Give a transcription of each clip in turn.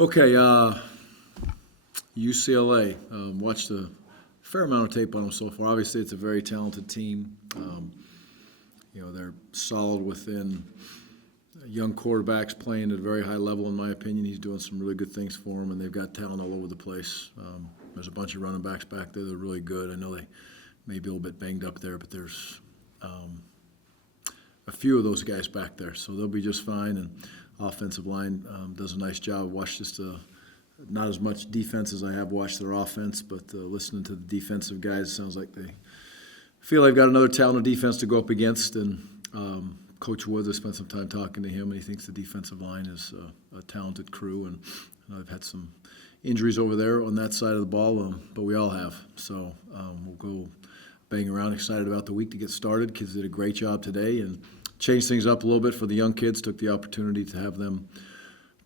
Okay, UCLA. Watched a fair amount of tape on them so far. Obviously, it's a very talented team. They're solid within young quarterbacks playing at a very high level, in my opinion. He's doing some really good things for them, and they've got talent all over the place. There's a bunch of running backs back there that are really good. I know they may be a little bit banged up there, but there's a few of those guys back there, so they'll be just fine. And offensive line does a nice job. Watched just not as much defense as I have watched their offense, but listening to the defensive guys, it sounds like they feel they've got another talented defense to go up against. And Coach Woods, I spent some time talking to him, and he thinks the defensive line is a talented crew. And I've had some injuries over there on that side of the ball, but we all have. So we'll go bang around, excited about the week to get started. Kids did a great job today and changed things up a little bit for the young kids. Took the opportunity to have them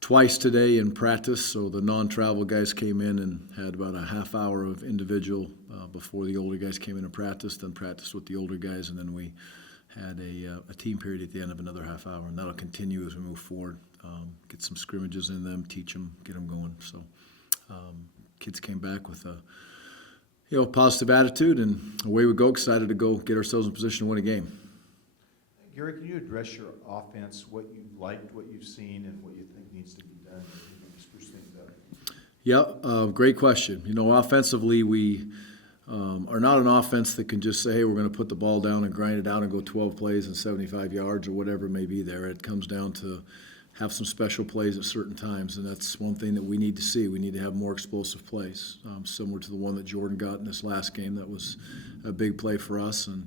twice today in practice. So the non-travel guys came in and had about a half hour of individual before the older guys came in and practiced, then practiced with the older guys, and then we had a team period at the end of another half hour. And that'll continue as we move forward. Get some scrimmages in them, teach them, get them going. So kids came back with a positive attitude, and away we go, excited to go get ourselves in position to win a game. Gary, can you address your offense, what you liked, what you've seen, and what you think needs to be done to spruce things up? Yeah, great question. Offensively, we are not an offense that can just say, hey, we're going to put the ball down and grind it out and go 12 plays and 75 yards or whatever it may be there. It comes down to have some special plays at certain times, and that's one thing that we need to see. We need to have more explosive plays, similar to the one that Jordan got in this last game. That was a big play for us, and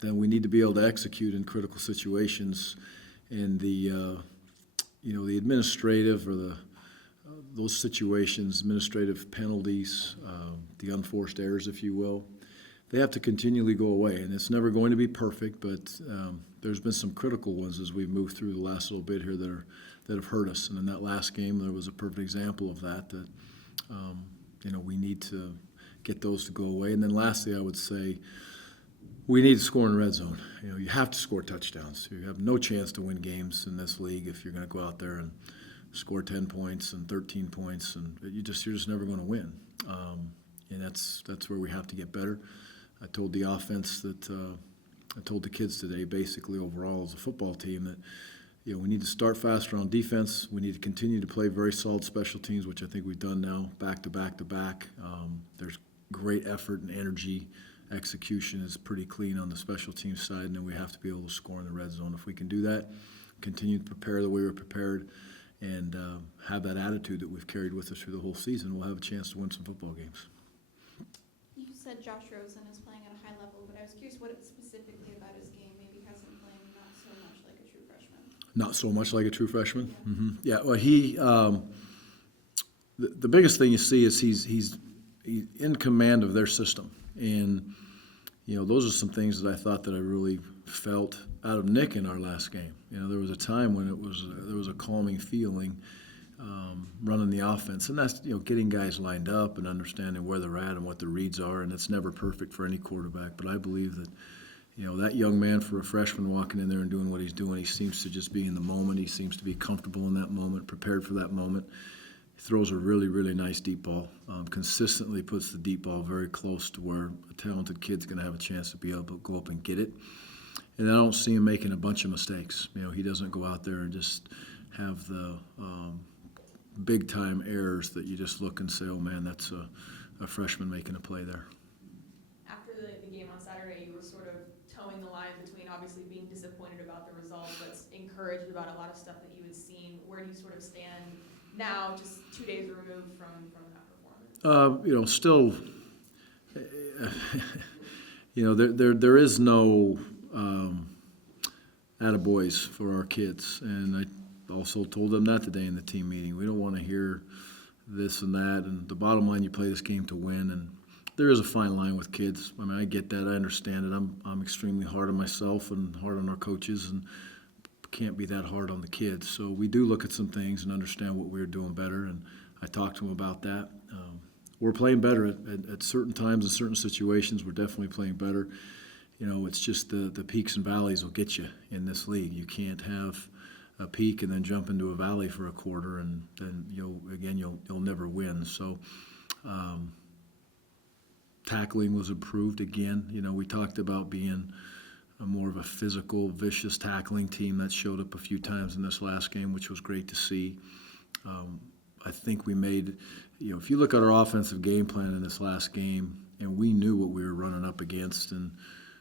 then we need to be able to execute in critical situations. In the administrative or those situations, administrative penalties, the unforced errors, if you will, they have to continually go away, and it's never going to be perfect, but there's been some critical ones as we've moved through the last little bit here that have hurt us. And in that last game, there was a perfect example of that we need to get those to go away. And then lastly, I would say we need to score in the red zone. You have to score touchdowns. You have no chance to win games in this league if you're going to go out there and score 10 points and 13 points, and you're just never going to win. And that's where we have to get better. I told the offense that I told the kids today, basically overall as a football team, that we need to start faster on defense. We need to continue to play very solid special teams, which I think we've done now, back to back to back. There's great effort and energy. Execution is pretty clean on the special teams side, and then we have to be able to score in the red zone. If we can do that, continue to prepare the way we're prepared, and have that attitude that we've carried with us through the whole season, we'll have a chance to win some football games. You said Josh Rosen is playing at a high level, but I was curious what specifically about his game maybe has him playing not so much like a true freshman. Not so much like a true freshman? Yeah. Mm-hmm. Yeah, well, he the biggest thing you see is he's in command of their system. And, those are some things that I thought that I really felt out of Nick in our last game. There was a time when there was a calming feeling running the offense. And that's, getting guys lined up and understanding where they're at and what the reads are. And it's never perfect for any quarterback. But I believe that, that young man, for a freshman walking in there and doing what he's doing, he seems to just be in the moment. He seems to be comfortable in that moment, prepared for that moment. He throws a really, really nice deep ball, consistently puts the deep ball very close to where a talented kid's going to have a chance to be able to go up and get it. And I don't see him making a bunch of mistakes. He doesn't go out there and just have the big-time errors that you just look and say, oh, man, that's a freshman making a play there. After the game on Saturday, you were sort of towing the line between obviously being disappointed about the result, but encouraged about a lot of stuff that you had seen. Where do you sort of stand now, just 2 days removed from that performance? Still, there is no attaboys for our kids. And I also told them that today in the team meeting. We don't want to hear this and that. And the bottom line, you play this game to win. And there is a fine line with kids. I mean, I get that. I understand it. I'm extremely hard on myself and hard on our coaches, and can't be that hard on the kids. So we do look at some things and understand what we're doing better, and I talked to them about that. We're playing better at certain times and certain situations. We're definitely playing better. It's just the peaks and valleys will get you in this league. You can't have a peak and then jump into a valley for a quarter, and then you'll never win. So tackling was improved again. We talked about being more of a physical, vicious tackling team. That showed up a few times in this last game, which was great to see. I think we made, if you look at our offensive game plan in this last game, and we knew what we were running up against, and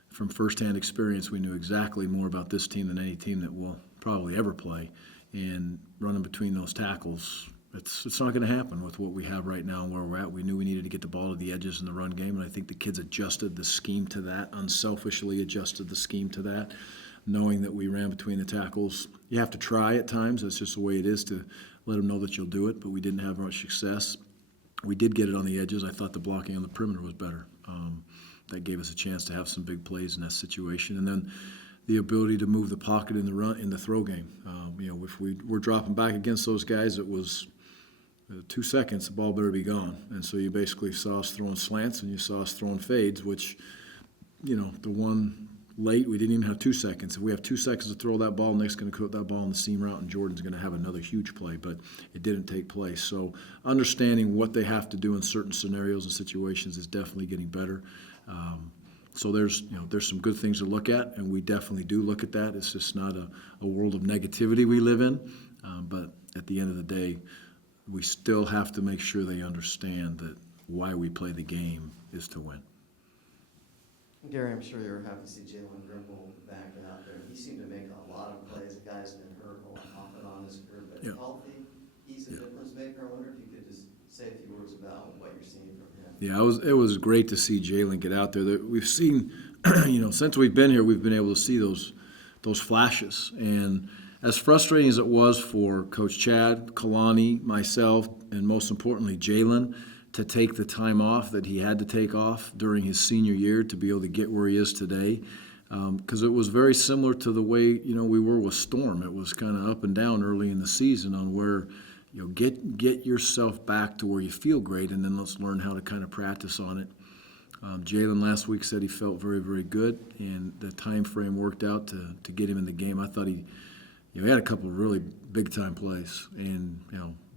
from firsthand experience, we knew exactly more about this team than any team that we'll probably ever play. And running between those tackles, it's not going to happen with what we have right now and where we're at. We knew we needed to get the ball to the edges in the run game, and I think the kids adjusted the scheme to that, unselfishly adjusted the scheme to that, knowing that we ran between the tackles. You have to try at times. That's just the way it is, to let them know that you'll do it, but we didn't have much success. We did get it on the edges. I thought the blocking on the perimeter was better. That gave us a chance to have some big plays in that situation. And then the ability to move the pocket in the run, in the throw game. If we were dropping back against those guys, it was 2 seconds, the ball better be gone. And so you basically saw us throwing slants and you saw us throwing fades, which, the one late, we didn't even have 2 seconds. If we have 2 seconds to throw that ball, Nick's going to put that ball in the seam route, and Jordan's going to have another huge play, but it didn't take place. So understanding what they have to do in certain scenarios and situations is definitely getting better. So there's some good things to look at, and we definitely do look at that. It's just not a world of negativity we live in, but at the end of the day, we still have to make sure they understand that why we play the game is to win. Gary, I'm sure you're happy to see Jalen Grimble back out there. He seemed to make a lot of plays. The guy's been hurt off and on his career, but healthy, he's a difference maker. I wonder if you could just say a few words about what you're seeing from him. Yeah, it was great to see Jalen get out there. We've seen, since we've been here, we've been able to see those flashes. And as frustrating as it was for Coach Chad, Kalani, myself, and most importantly, Jalen, to take the time off that he had to take off during his senior year to be able to get where he is today, because it was very similar to the way we were with Storm. It was kind of up and down early in the season on where get yourself back to where you feel great, and then let's learn how to kind of practice on it. Jalen last week said he felt very, very good, and the time frame worked out to get him in the game. I thought he had a couple of really big-time plays, and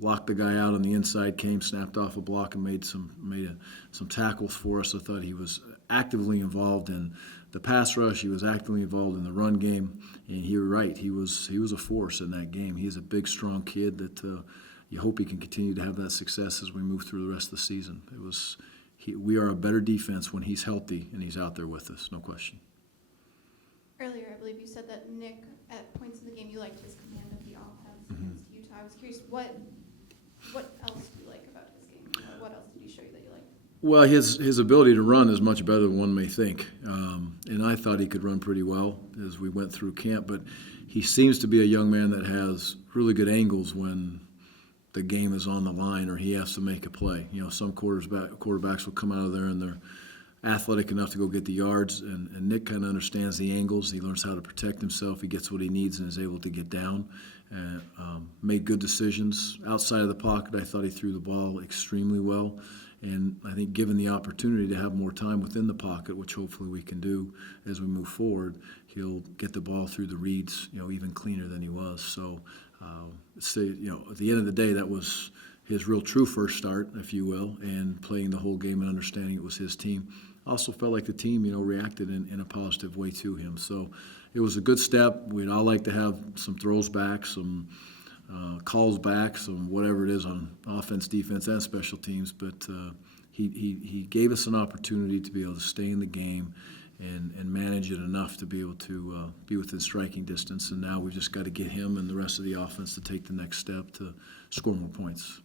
locked the guy out on the inside, came, snapped off a block, and made some tackles for us. I thought he was actively involved in the pass rush. He was actively involved in the run game, and you're right. He was a force in that game. He's a big, strong kid that you hope he can continue to have that success as we move through the rest of the season. We are a better defense when he's healthy and he's out there with us, no question. Earlier, I believe you said that Nick, at points in the game, you liked his command of the offense against Utah. I was curious, what else do you like about his game? What else did he show you that you liked? Well, his ability to run is much better than one may think. And I thought he could run pretty well as we went through camp, but he seems to be a young man that has really good angles when the game is on the line or he has to make a play. Some quarterbacks will come out of there and they're athletic enough to go get the yards, and Nick kind of understands the angles. He learns how to protect himself. He gets what he needs and is able to get down. And made good decisions. Outside of the pocket, I thought he threw the ball extremely well. And I think given the opportunity to have more time within the pocket, which hopefully we can do as we move forward, he'll get the ball through the reads, even cleaner than he was. So, at the end of the day, that was his real true first start, if you will, and playing the whole game and understanding it was his team. Also felt like the team, reacted in a positive way to him. So it was a good step. We'd all like to have some throws back, some calls back, some whatever it is on offense, defense, and special teams. But he gave us an opportunity to be able to stay in the game and manage it enough to be able to be within striking distance. And now we've just got to get him and the rest of the offense to take the next step to score more points.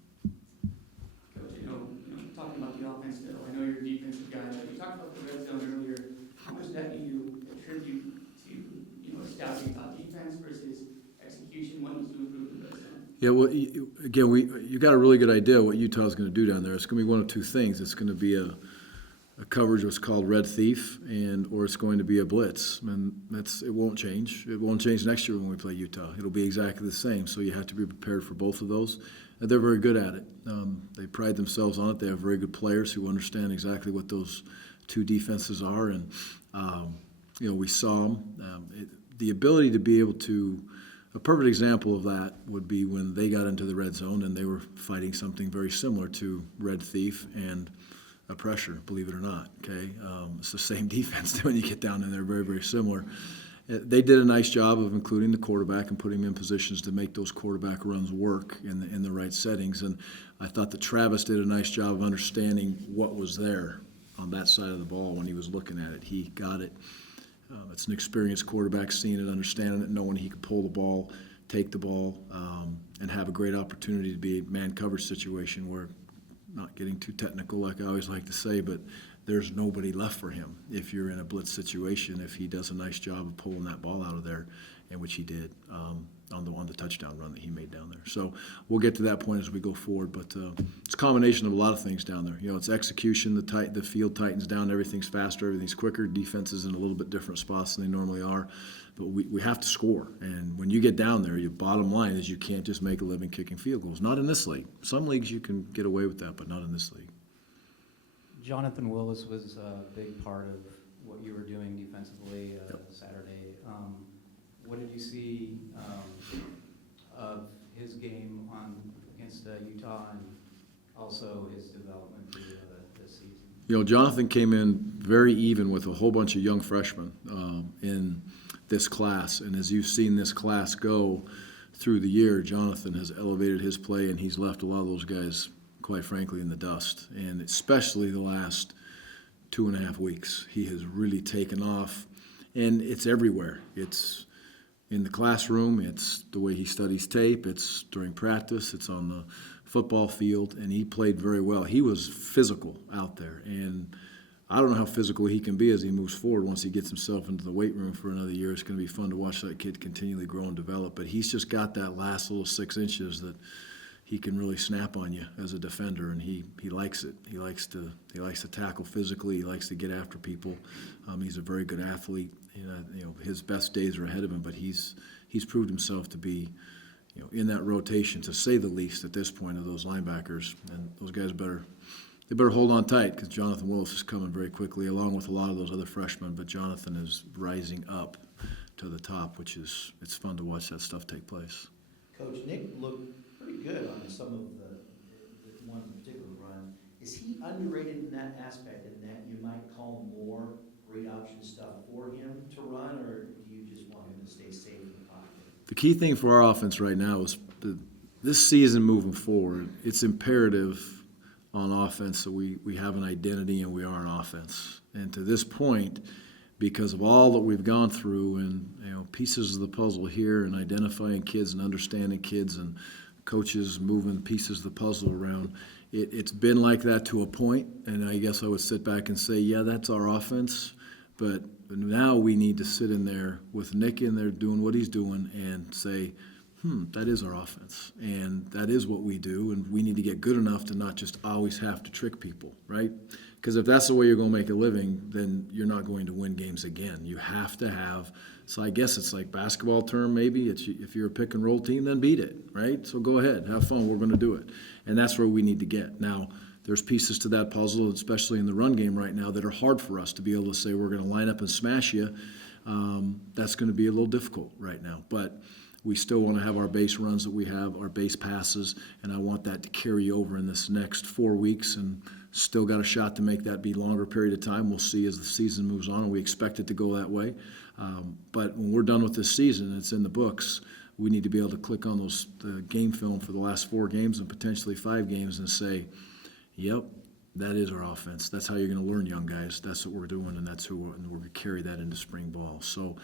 Coach, talking about the offense still, I know you're a defensive guy, but you talked about the red zone earlier. How much that do you attribute to, scouting about defense versus execution? What needs to improve the red zone? Yeah, well, you got a really good idea what Utah's going to do down there. It's going to be one of two things. It's going to be a coverage what's called red thief, or it's going to be a blitz. And it won't change. It won't change next year when we play Utah. It'll be exactly the same. So you have to be prepared for both of those. And they're very good at it. They pride themselves on it. They have very good players who understand exactly what those two defenses are. And we saw them. The ability to be able to A perfect example of that would be when they got into the red zone and they were fighting something very similar to red thief and a pressure, believe it or not, okay? It's the same defense when you get down in there, very, very similar. They did a nice job of including the quarterback and putting him in positions to make those quarterback runs work in the right settings. And I thought that Travis did a nice job of understanding what was there on that side of the ball when he was looking at it. He got it. It's an experienced quarterback, seeing it, understanding it, knowing he could pull the ball, take the ball, and have a great opportunity to be a man coverage situation where, not getting too technical like I always like to say, but there's nobody left for him if you're in a blitz situation, if he does a nice job of pulling that ball out of there, and which he did on the touchdown run that he made down there. So we'll get to that point as we go forward, but it's a combination of a lot of things down there. You know, it's execution, the field tightens down, everything's faster, everything's quicker, defense is in a little bit different spots than they normally are, but we have to score. And when you get down there, your bottom line is you can't just make a living kicking field goals. Not in this league. Some leagues you can get away with that, but not in this league. Jonathan Willis was a big part of what you were doing defensively Saturday. What did you see of his game against Utah, and also his development through this season? You know, Jonathan came in very even with a whole bunch of young freshmen in this class, and as you've seen this class go through the year, Jonathan has elevated his play, and he's left a lot of those guys, quite frankly, in the dust. And especially the last 2.5 weeks, he has really taken off, and it's everywhere. It's in the classroom, it's the way he studies tape, it's during practice, it's on the football field, and he played very well. He was physical out there, and I don't know how physical he can be as he moves forward once he gets himself into the weight room for another year. It's going to be fun to watch that kid continually grow and develop, but he's just got that last little 6 inches that he can really snap on you as a defender, and he likes it. He likes to tackle physically. He likes to get after people. He's a very good athlete. You know, his best days are ahead of him, but he's proved himself to be, you know, in that rotation, to say the least, at this point, of those linebackers. And those guys better hold on tight, because Jonathan Willis is coming very quickly, along with a lot of those other freshmen. But Jonathan is rising up to the top, it's fun to watch that stuff take place. Coach, Nick looked pretty good on some of the one particular run. Is he underrated in that aspect, in that you might call more read option stuff for him to run, or do you just want him to stay safe in the pocket? The key thing for our offense right now is this season moving forward, it's imperative on offense that we have an identity and we are an offense. And to this point, because of all that we've gone through and, you know, pieces of the puzzle here and identifying kids and understanding kids and coaches moving pieces of the puzzle around, it's been like that to a point, and I guess I would sit back and say, yeah, that's our offense, but now we need to sit in there with Nick in there doing what he's doing and say, that is our offense, and that is what we do, and we need to get good enough to not just always have to trick people, right? Because if that's the way you're going to make a living, then you're not going to win games again. You have to have, so I guess it's like basketball term maybe, if you're a pick and roll team, then beat it, right? So go ahead, have fun, we're going to do it. And that's where we need to get. Now, there's pieces to that puzzle, especially in the run game right now, that are hard for us to be able to say we're going to line up and smash you. That's going to be a little difficult right now. But we still want to have our base runs that we have, our base passes, and I want that to carry over in this next 4 weeks, and still got a shot to make that be a longer period of time. We'll see as the season moves on, and we expect it to go that way. But when we're done with this season, it's in the books, we need to be able to click on the game film for the last 4 games and potentially 5 games and say, yep, that is our offense. That's how you're going to learn, young guys. That's what we're doing, and we're going to carry that into spring ball. So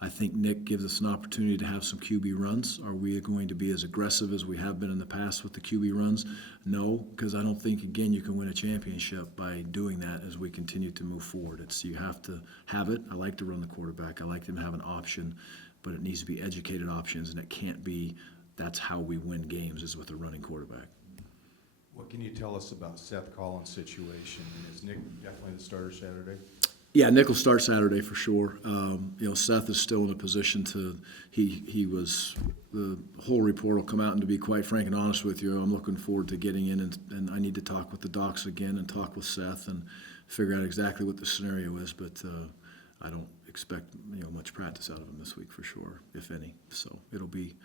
I think Nick gives us an opportunity to have some QB runs. Are we going to be as aggressive as we have been in the past with the QB runs? No, because I don't think, again, you can win a championship by doing that as we continue to move forward. You have to have it. I like to run the quarterback. I like them to have an option, but it needs to be educated options, and it can't be that's how we win games is with a running quarterback. What can you tell us about Seth Collins' situation? Is Nick definitely the starter Saturday? Yeah, Nick will start Saturday for sure. Seth is still in a position to. He was. The whole report will come out, and to be quite frank and honest with you, I'm looking forward to getting in, and I need to talk with the docs again and talk with Seth and figure out exactly what the scenario is. But expect, much practice out of him this week for sure, if any. So it'll be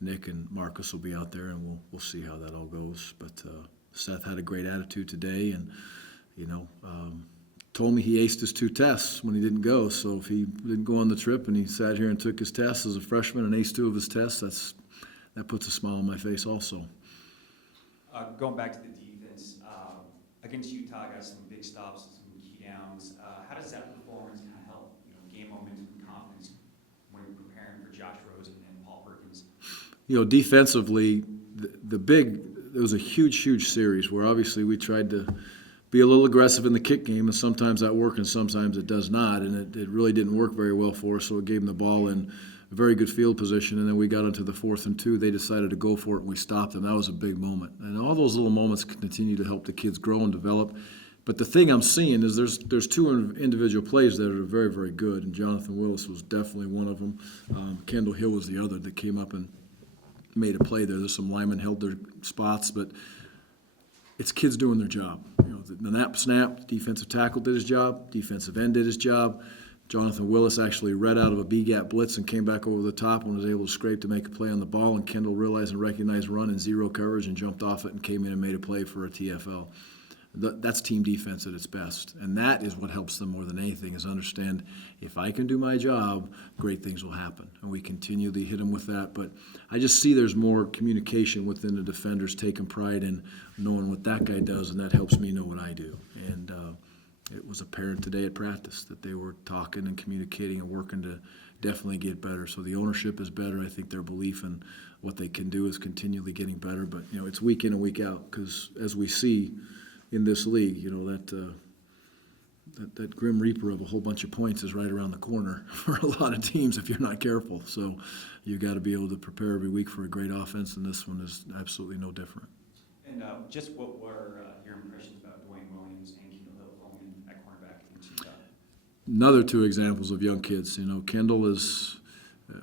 Nick and Marcus will be out there, and we'll see how that all goes. But Seth had a great attitude today, and told me he aced his 2 tests when he didn't go. So if he didn't go on the trip and he sat here and took his tests as a freshman and aced 2 of his tests, that puts a smile on my face also. Going back to the defense, against Utah, got some big stops and some key downs. How does that performance kind of help, game momentum and confidence when you're preparing for Josh Rosen and Paul Perkins? Defensively, it was a huge series where obviously we tried to be a little aggressive in the kick game, and sometimes that works and sometimes it does not, and it really didn't work very well for us, so it gave them the ball in a very good field position, and then we got into the 4th and 2. They decided to go for it, and we stopped them. That was a big moment, and all those little moments continue to help the kids grow and develop. But the thing I'm seeing is there's 2 individual plays that are very, very good, and Jonathan Willis was definitely one of them. Kendall Hill was the other that came up and made a play there. There's some linemen held their spots, but it's kids doing their job. The snap, defensive tackle did his job, defensive end did his job. Jonathan Willis actually read out of a B-gap blitz and came back over the top and was able to scrape to make a play on the ball, and Kendall realized and recognized run in 0 coverage and jumped off it and came in and made a play for a TFL. That's team defense at its best, and that is what helps them more than anything, is understand if I can do my job, great things will happen, and we continually hit them with that. But I just see there's more communication within the defenders, taking pride in knowing what that guy does, and that helps me know what I do. And it was apparent today at practice that they were talking and communicating and working to definitely get better. So the ownership is better. I think their belief in what they can do is continually getting better. But it's week in and week out, because as we see in this league, that grim reaper of a whole bunch of points is right around the corner for a lot of teams if you're not careful. So you've got to be able to prepare every week for a great offense, and this one is absolutely no different. And just what were your impressions about Dwayne Williams and Kendall Hill falling in at cornerback against Utah? Another 2 examples of young kids. Kendall is,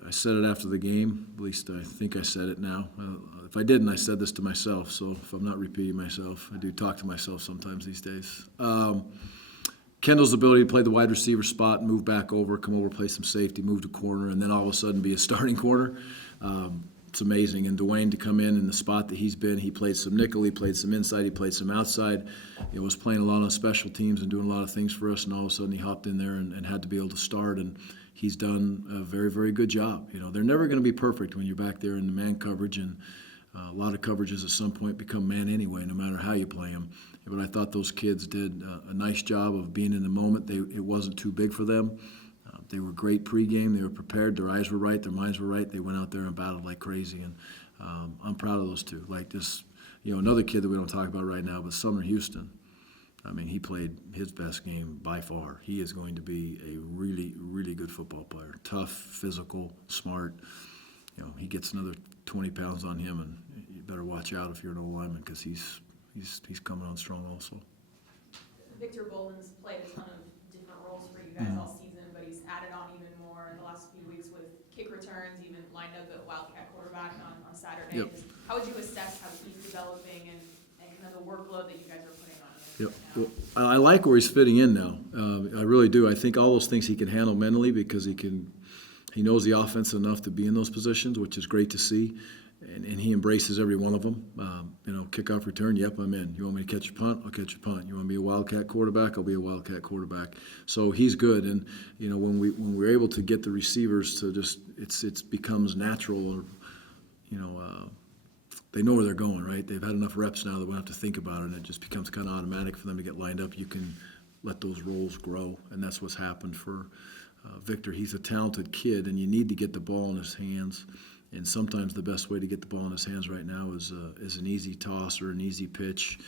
I said it after the game, at least I think I said it now. If I didn't, I said this to myself, so if I'm not repeating myself, I do talk to myself sometimes these days. Kendall's ability to play the wide receiver spot, move back over, come over, play some safety, move to corner, and then all of a sudden be a starting corner. It's amazing. And Dwayne to come in the spot that he's been, he played some nickel, he played some inside, he played some outside. He was playing a lot on special teams and doing a lot of things for us, and all of a sudden he hopped in there and had to be able to start, and he's done a very, very good job. They're never going to be perfect when you're back there in the man coverage, and a lot of coverages at some point become man anyway, no matter how you play them. But I thought those kids did a nice job of being in the moment. It wasn't too big for them. They were great pregame. They were prepared. Their eyes were right. Their minds were right. They went out there and battled like crazy, and I'm proud of those 2. Like this, another kid that we don't talk about right now, but Sumner Houston. I mean, he played his best game by far. He is going to be a really, really good football player. Tough, physical, smart. He gets another 20 pounds on him, and you better watch out if you're an old lineman, because he's coming on strong also. Victor Bolden's played a ton of different roles for you guys all season, but he's added on even more in the last few weeks with kick returns, even lined up at Wildcat quarterback on Saturday. Yep. How would you assess how he's developing and kind of the workload that you guys are putting on him Yep. right now? Well, I like where he's fitting in now. I really do. I think all those things he can handle mentally, because he knows the offense enough to be in those positions, which is great to see. And he embraces every one of them. Kickoff return, yep, I'm in. You want me to catch a punt? I'll catch a punt. You want me to be a Wildcat quarterback? I'll be a Wildcat quarterback. So he's good. And when we're able to get the receivers to just, it becomes natural. Or they know where they're going, right? They've had enough reps now that we don't have to think about it, and it just becomes kind of automatic for them to get lined up. You can let those roles grow, and that's what's happened for Victor. He's a talented kid, and you need to get the ball in his hands. And sometimes the best way to get the ball in his hands right now is an easy toss or an easy pitch,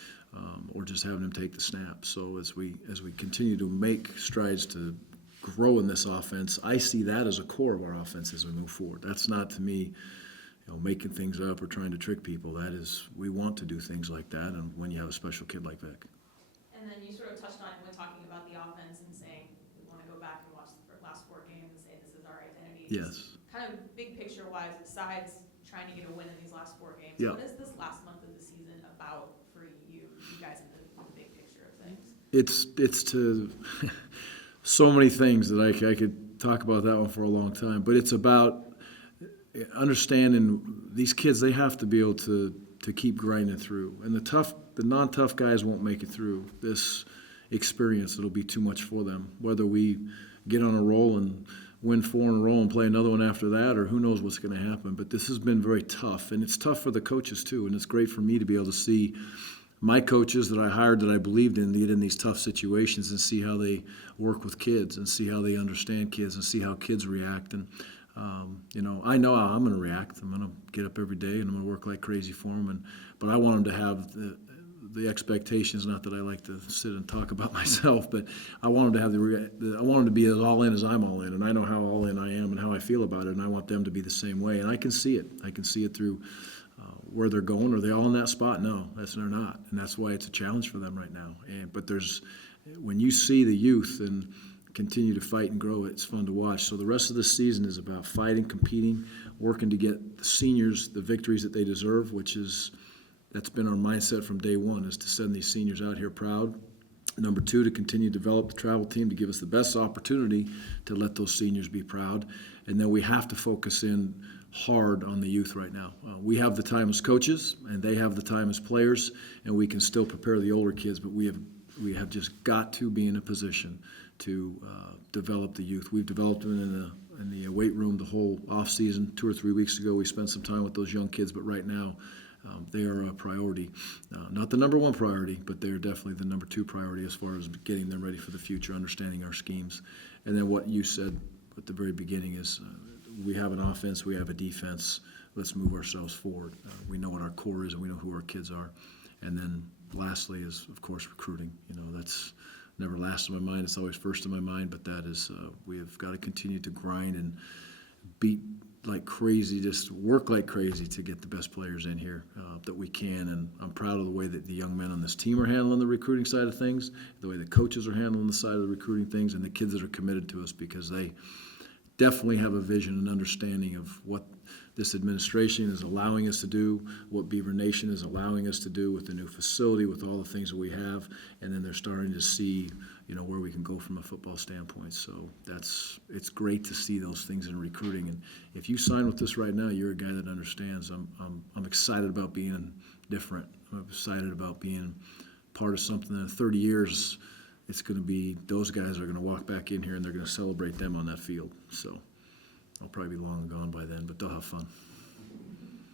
or just having him take the snap. So as we continue to make strides to grow in this offense, I see that as a core of our offense as we move forward. That's not, to me, making things up or trying to trick people. That is, we want to do things like that, and when you have a special kid like Vic. And then you sort of touched on it when talking about the offense and saying we want to go back and watch the last 4 games and say this is our identity. Yes. Kind of big picture wise, besides trying to get a win in these last 4 games, Yeah. what is this last month of the season about for you guys in the big picture of things? It's to so many things that I could talk about that one for a long time. But it's about understanding these kids, they have to be able to keep grinding through. And the non-tough guys won't make it through this experience. It'll be too much for them. Whether we get on a roll and win 4 in a row and play another one after that, or who knows what's going to happen. But this has been very tough, and it's tough for the coaches too. And it's great for me to be able to see my coaches that I hired, that I believed in, get in these tough situations and see how they work with kids and see how they understand kids and see how kids react. And I know how I'm going to react. I'm going to get up every day and I'm going to work like crazy for them. But I want them to have the expectations. Not that I like to sit and talk about myself, but I want them to have I want them to be as all in as I'm all in. And I know how all in I am and how I feel about it. And I want them to be the same way. And I can see it. I can see it through where they're going. Are they all in that spot? No, they're not. And that's why it's a challenge for them right now. But when you see the youth and continue to fight and grow, it's fun to watch. So the rest of the season is about fighting, competing, working to get the seniors the victories that they deserve, that's been our mindset from day one, is to send these seniors out here proud. Number 2, to continue to develop the travel team to give us the best opportunity to let those seniors be proud. And then we have to focus in hard on the youth right now. We have the time as coaches, and they have the time as players, and we can still prepare the older kids, but we have just got to be in a position to develop the youth. We've developed them in the weight room the whole off season. 2 or 3 weeks ago, we spent some time with those young kids, but right now they are a priority. Not the number 1 priority, but they're definitely the number 2 priority as far as getting them ready for the future, understanding our schemes. And then what you said at the very beginning is we have an offense, we have a defense. Let's move ourselves forward. We know what our core is and we know who our kids are. And then lastly is, of course, recruiting. That's never last in my mind. It's always first in my mind, but that is, we have got to continue to grind and beat like crazy, just work like crazy to get the best players in here that we can. And I'm proud of the way that the young men on this team are handling the recruiting side of things, the way the coaches are handling the side of the recruiting things, and the kids that are committed to us, because they definitely have a vision and understanding of what this administration is allowing us to do, what Beaver Nation is allowing us to do with the new facility, with all the things that we have, and then they're starting to see, where we can go from a football standpoint. So it's great to see those things in recruiting. And if you sign with this right now, you're a guy that understands. I'm excited about being different. I'm excited about being part of something in 30 years. It's going to be, those guys are going to walk back in here and they're going to celebrate them on that field. So I'll probably be long gone by then, but they'll have fun.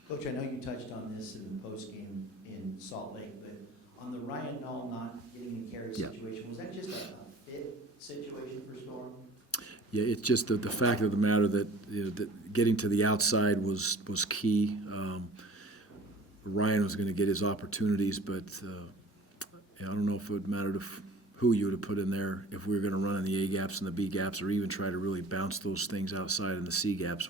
Coach, I know you touched on this in the postgame in Salt Lake, but on the Ryan Null not getting the carry situation, was that just a fit situation for Storm? Yeah, it's just the fact of the matter that, that getting to the outside was key. Ryan was going to get his opportunities, but I don't know if it would matter who you would have put in there if we were going to run in the A gaps and the B gaps, or even try to really bounce those things outside in the C gaps.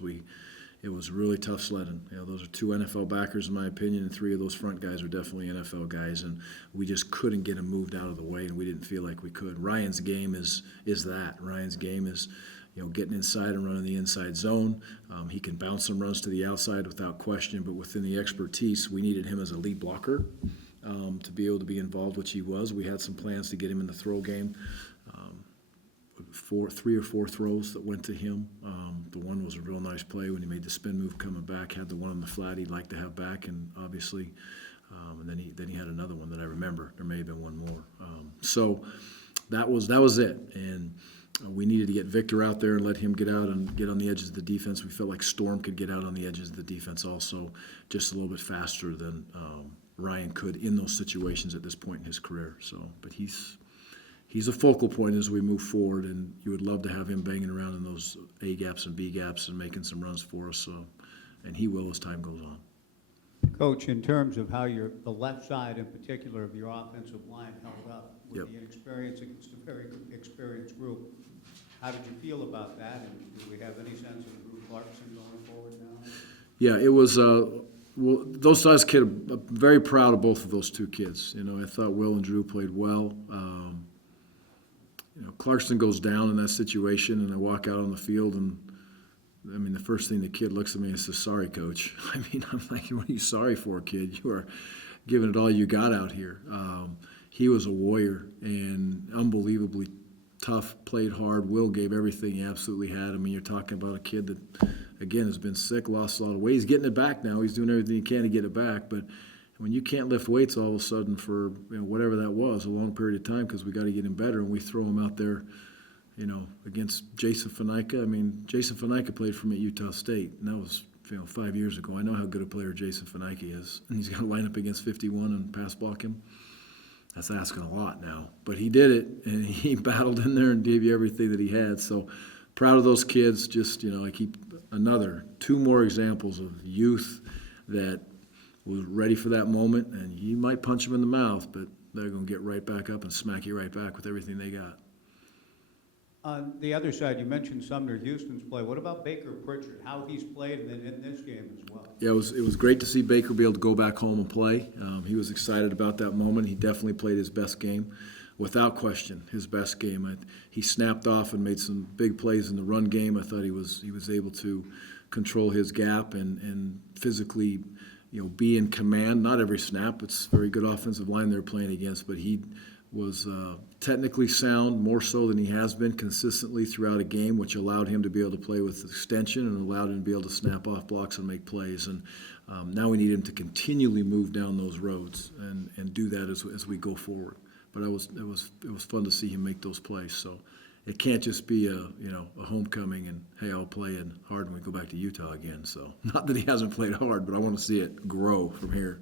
It was really tough sledding. Those are 2 NFL backers in my opinion, and 3 of those front guys are definitely NFL guys, and we just couldn't get them moved out of the way, and we didn't feel like we could. Ryan's game is that. Ryan's game is, getting inside and running the inside zone. He can bounce some runs to the outside without question, but within the expertise, we needed him as a lead blocker. To be able to be involved, which he was. We had some plans to get him in the throw game. 3 or 4 throws that went to him. The one was a real nice play when he made the spin move coming back, had the one on the flat he'd like to have back, and obviously, and then he had another one that I remember. There may have been one more. So that was it. And we needed to get Victor out there and let him get out and get on the edges of the defense. We felt like Storm could get out on the edges of the defense also, just a little bit faster than Ryan could in those situations at this point in his career. So, but he's a focal point as we move forward, and you would love to have him banging around in those A gaps and B gaps and making some runs for us. So, and he will as time goes on. Coach, in terms of how the left side in particular of your offensive line held up with the inexperience against a very experienced group, how did you feel about that, and do we have any sense of Drew Clarkson going forward now? Yeah, it was. Well, those guys, I'm very proud of both of those 2 kids. I thought Will and Drew played well. Clarkson goes down in that situation, and I walk out on the field, and the first thing the kid looks at me and says, "Sorry, coach." I'm like, "What are you sorry for, kid? You are giving it all you got out here." He was a warrior and unbelievably tough, played hard. Will gave everything he absolutely had. I mean, you're talking about a kid that, again, has been sick, lost a lot of weight. He's getting it back now. He's doing everything he can to get it back. But when you can't lift weights all of a sudden for whatever that was, a long period of time, because we got to get him better, and we throw him out there, against Jason Fanica. I mean, Jason Fanica played for me at Utah State, and that was 5 years ago. I know how good a player Jason Fanica is, and he's got to line up against 51 and pass block him. That's asking a lot now, but he did it, and he battled in there and gave you everything that he had. So proud of those kids. Just I keep two more examples of youth that was ready for that moment, and you might punch them in the mouth, but they're going to get right back up and smack you right back with everything they got. On the other side, you mentioned Sumner Houston's play. What about Baker Pritchard? How he's played and then in this game as well? Yeah, it was great to see Baker be able to go back home and play. He was excited about that moment. He definitely played his best game, without question, his best game. He snapped off and made some big plays in the run game. I thought he was able to control his gap and physically, be in command. Not every snap. It's a very good offensive line they're playing against, but he was technically sound, more so than he has been consistently throughout a game, which allowed him to be able to play with extension and allowed him to be able to snap off blocks and make plays. And now we need him to continually move down those roads and do that as we go forward. But it was fun to see him make those plays. So it can't just be a homecoming and, hey, I'll play in hard when we go back to Utah again. So not that he hasn't played hard, but I want to see it grow from here.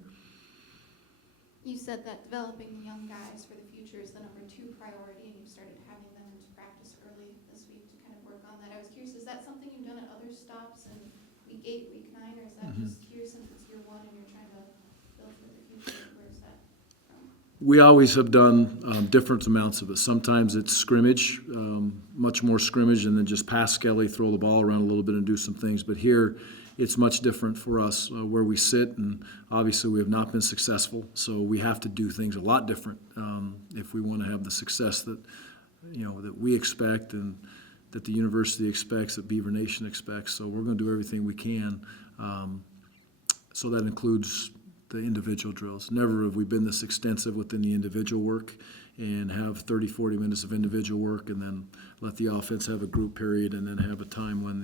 You said that developing the young guys for the future is the number 2 priority, and you've started having them into practice early this week to kind of work on that. I was curious, is that something you've done at other stops in week 8, week 9, or is that just here since it's year 1 and you're trying to build for the future? Where's that from? We always have done different amounts of it. Sometimes it's scrimmage, much more scrimmage, and then just pass Skelly, throw the ball around a little bit and do some things. But here, it's much different for us where we sit, and obviously we have not been successful, so we have to do things a lot different if we want to have the success that that we expect and that the university expects, that Beaver Nation expects. So we're going to do everything we can. So that includes the individual drills. Never have we been this extensive within the individual work and have 30, 40 minutes of individual work and then let the offense have a group period and then have a time when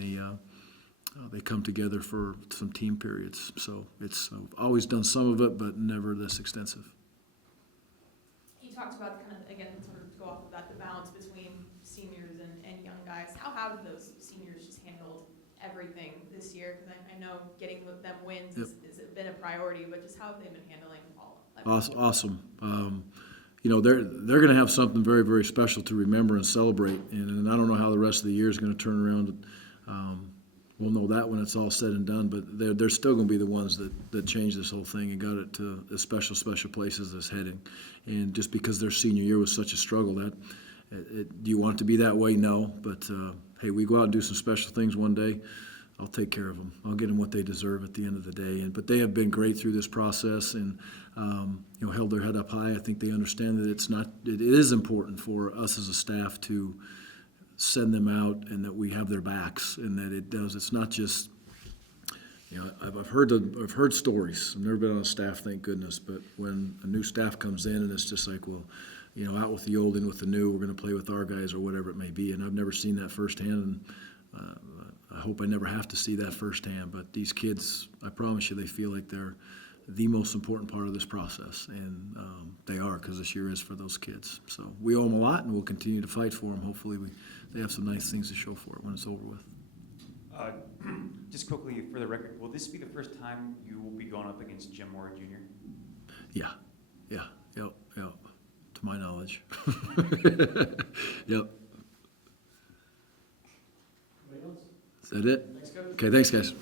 they come together for some team periods. So it's always done some of it, but never this extensive. You talked about kind of, again, sort of to go off of that, the balance between seniors and young guys. How have those seniors just handled everything this year? Because I know getting them wins has been a priority, but just how have they been handling all of it? Awesome. They're going to have something very, very special to remember and celebrate. And I don't know how the rest of the year is going to turn around. We'll know that when it's all said and done, but they're still going to be the ones that changed this whole thing and got it to as special places as heading. And just because their senior year was such a struggle, do you want it to be that way? No, but hey, we go out and do some special things one day, I'll take care of them. I'll get them what they deserve at the end of the day. But they have been great through this process and held their head up high. I think they understand that it is important for us as a staff to send them out and that we have their backs and that it's not just, I've heard stories. I've never been on a staff, thank goodness, but when a new staff comes in and it's just like, well, out with the old, in with the new, we're going to play with our guys or whatever it may be. And I've never seen that firsthand, and I hope I never have to see that firsthand. But these kids, I promise you, they feel like they're the most important part of this process, and they are, because this year is for those kids. So we owe them a lot, and we'll continue to fight for them. Hopefully they have some nice things to show for it when it's over with. Just quickly, for the record, will this be the first time you will be going up against Jim Moore Jr.? Yeah, yep, to my knowledge. Yep. Anybody else? Is that it? Thanks, Coach. Okay, thanks, guys.